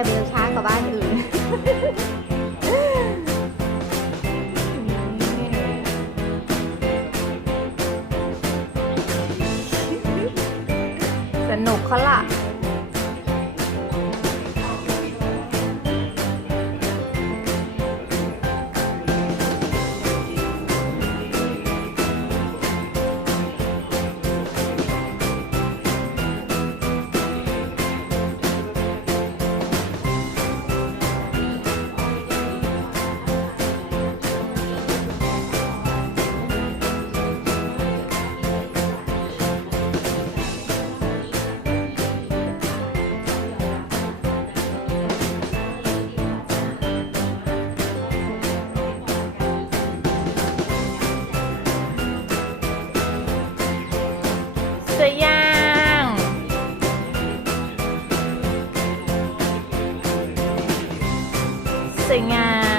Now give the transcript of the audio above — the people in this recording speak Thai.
จะเบลช้ากว่าบ้านอื่น สนุกเขาล่ะ สวยงาม